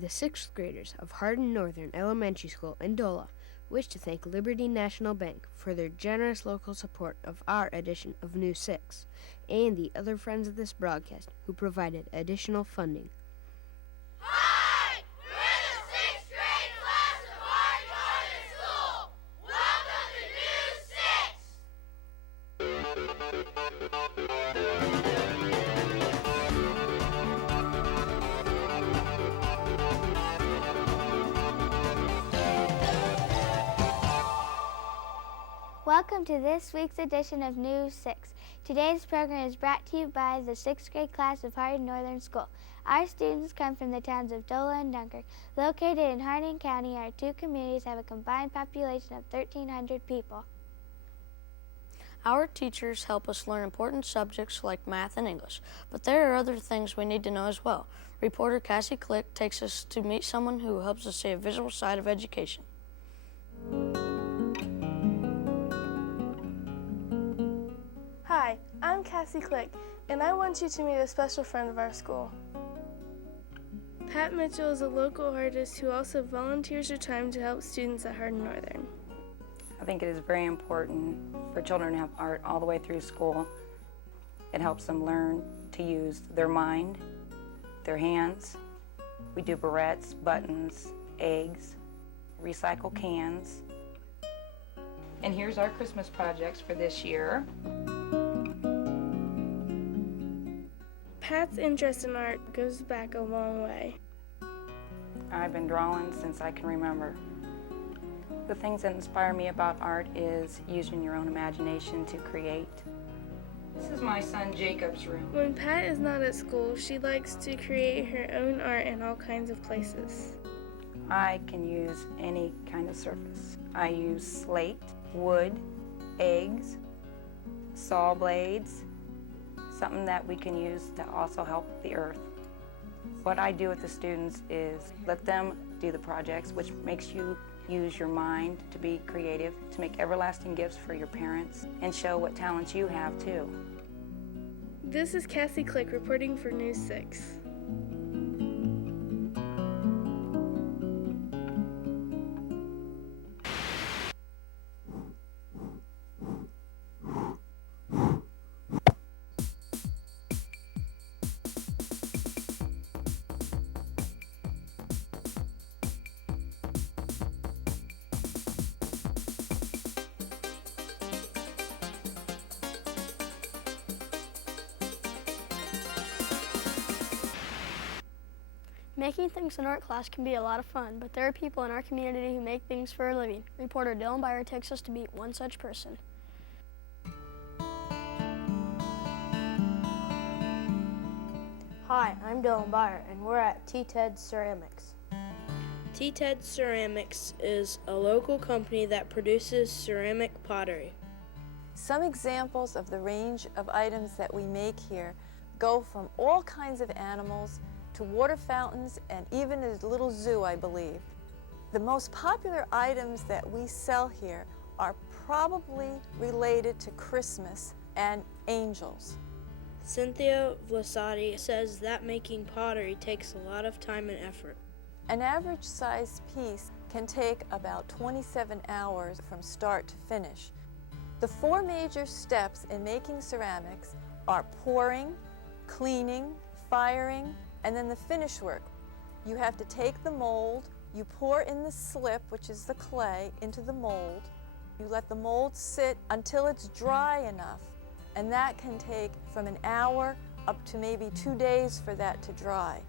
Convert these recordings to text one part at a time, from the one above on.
The sixth graders of Hardin Northern Elementary School in Dola wish to thank Liberty National Bank for their generous local support of our edition of News 6 and the other friends of this broadcast who provided additional funding. Hi! We're the sixth grade class of Hardin Northern School. Welcome to News 6. Welcome to this week's edition of News 6. Today's program is brought to you by the 6th grade class of Hardin Northern School. Our students come from the towns of Dola and Dunkirk. Located in Hardin County, our two communities have a combined population of 1,300 people. Our teachers help us learn important subjects like math and English, but there are other things we need to know as well. Reporter Cassie Click takes us to meet someone who helps us see a visual side of education. Hi, I'm Cassie Click, and I want you to meet a special friend of our school. Pat Mitchell is a local artist who also volunteers her time to help students at Hardin Northern. I think it is very important for children to have art all the way through school. It helps them learn to use their mind, their hands. We do barrettes, buttons, eggs, recycle cans. And here's our Christmas projects for this year. Pat's interest in art goes back a long way. I've been drawing since I can remember. The things that inspire me about art is using your own imagination to create. This is my son Jacob's room. When Pat is not at school, she likes to create her own art in all kinds of places. I can use any kind of surface. I use slate, wood, eggs, saw blades, something that we can use to also help the earth. What I do with the students is let them do the projects, which makes you use your mind to be creative, to make everlasting gifts for your parents, and show what talents you have too. This is Cassie Click reporting for News 6. Making things in art class can be a lot of fun, but there are people in our community who make things for a living. Reporter Dylan Byer takes us to meet one such person. Hi, I'm Dylan Byer, and we're at T-Ted Ceramics. T-Ted Ceramics is a local company that produces ceramic pottery. Some examples of the range of items that we make here go from all kinds of animals to water fountains and even a little zoo, I believe. The most popular items that we sell here are probably related to Christmas and angels. Cynthia Vlasati says that making pottery takes a lot of time and effort. An average size piece can take about 27 hours from start to finish. The four major steps in making ceramics are pouring, cleaning, firing, and then the finish work. You have to take the mold, you pour in the slip, which is the clay, into the mold. You let the mold sit until it's dry enough, and that can take from an hour up to maybe 2 days for that to dry.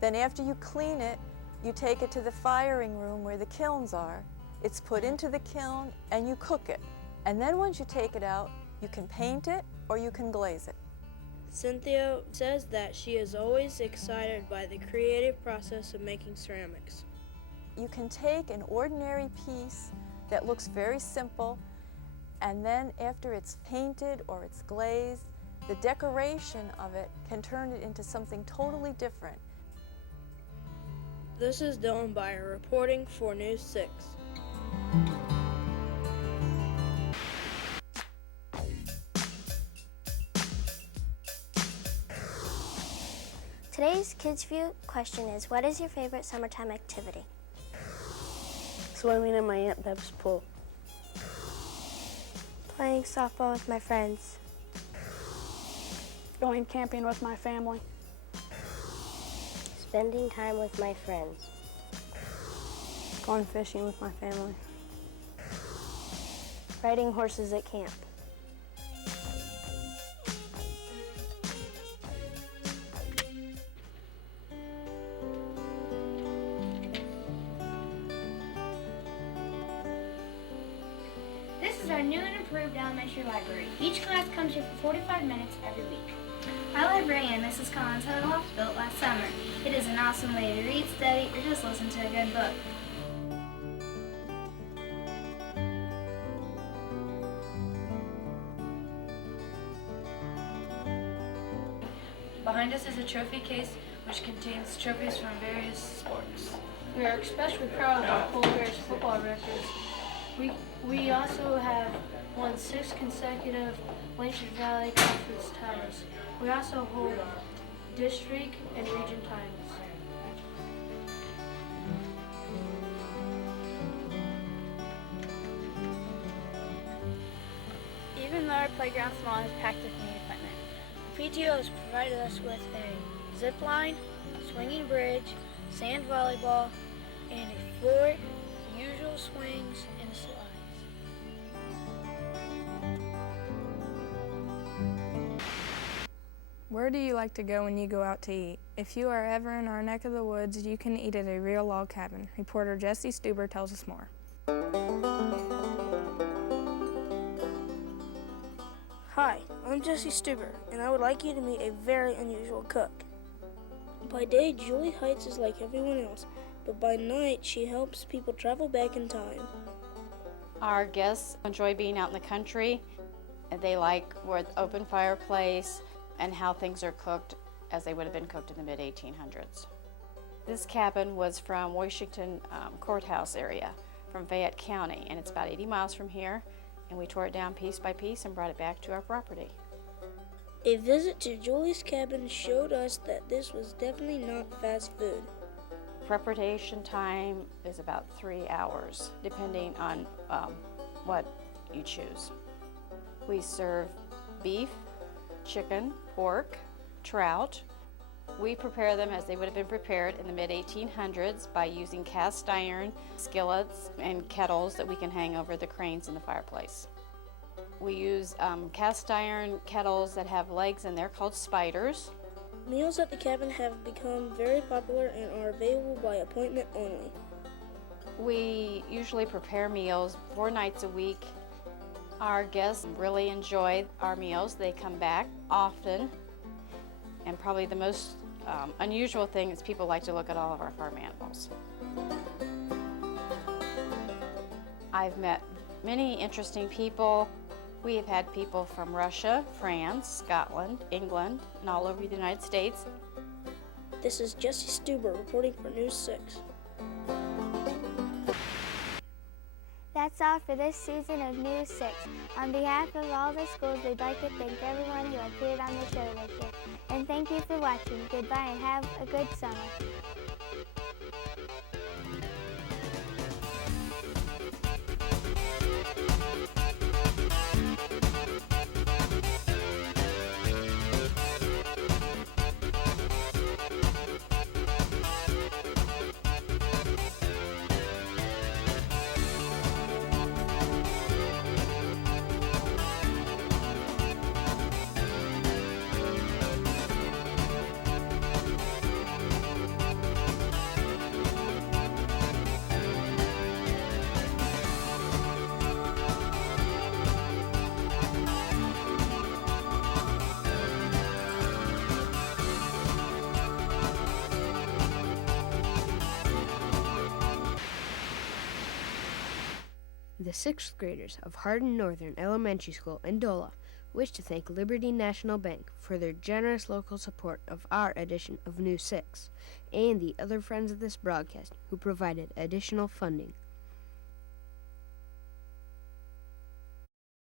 Then after you clean it, you take it to the firing room where the kilns are. It's put into the kiln and you cook it. And then once you take it out, you can paint it or you can glaze it. Cynthia says that she is always excited by the creative process of making ceramics. You can take an ordinary piece that looks very simple, and then after it's painted or it's glazed, the decoration of it can turn it into something totally different. This is Dylan Byer reporting for News 6. Today's Kids View question is, what is your favorite summertime activity? Swimming in my Aunt Bev's pool. Playing softball with my friends. Going camping with my family. Spending time with my friends. Going fishing with my family. Riding horses at camp. This is our new and improved elementary library. Each class comes here for 45 minutes every week. Our librarian, Mrs. Collins, had a loft built last summer. It is an awesome way to read, study, or just listen to a good book. Behind us is a trophy case which contains trophies from various sports. We are especially proud of our Polar Bears football records. We also have won 6 consecutive Blanchard Valley Conference titles. We also hold district and region titles. Even though our playground's small and is packed with neat equipment, the PTO has provided us with a zip line, swinging bridge, sand volleyball, and a 4 usual swings and slides. Where do you like to go when you go out to eat? If you are ever in our neck of the woods, you can eat at a real log cabin. Reporter Jesse Stuber tells us more. Hi, I'm Jesse Stuber, and I would like you to meet a very unusual cook. By day, Julie Heights is like everyone else, but by night, she helps people travel back in time. Our guests enjoy being out in the country. They like with open fireplace and how things are cooked as they would have been cooked in the mid-1800s. This cabin was from Washington Courthouse area, from Fayette County, and it's about 80 miles from here, and we tore it down piece by piece and brought it back to our property. A visit to Julie's cabin showed us that this was definitely not fast food. Preparation time is about 3 hours, depending on what you choose. We serve beef, chicken, pork, trout. We prepare them as they would have been prepared in the mid-1800s by using cast iron skillets and kettles that we can hang over the cranes in the fireplace. We use cast iron kettles that have legs, and they're called spiders. Meals at the cabin have become very popular and are available by appointment only. We usually prepare meals 4 nights a week. Our guests really enjoy our meals. They come back often, and probably the most unusual thing is people like to look at all of our farm animals. I've met many interesting people. We have had people from Russia, France, Scotland, England, and all over the United States. This is Jesse Stuber reporting for News 6. That's all for this season of News 6. On behalf of all the schools, we'd like to thank everyone who appeared on the show this year. And thank you for watching. Goodbye and have a good summer. The 6th graders of Hardin Northern Elementary School in Dola wish to thank Liberty National Bank for their generous local support of our edition of News 6 and the other friends of this broadcast who provided additional funding.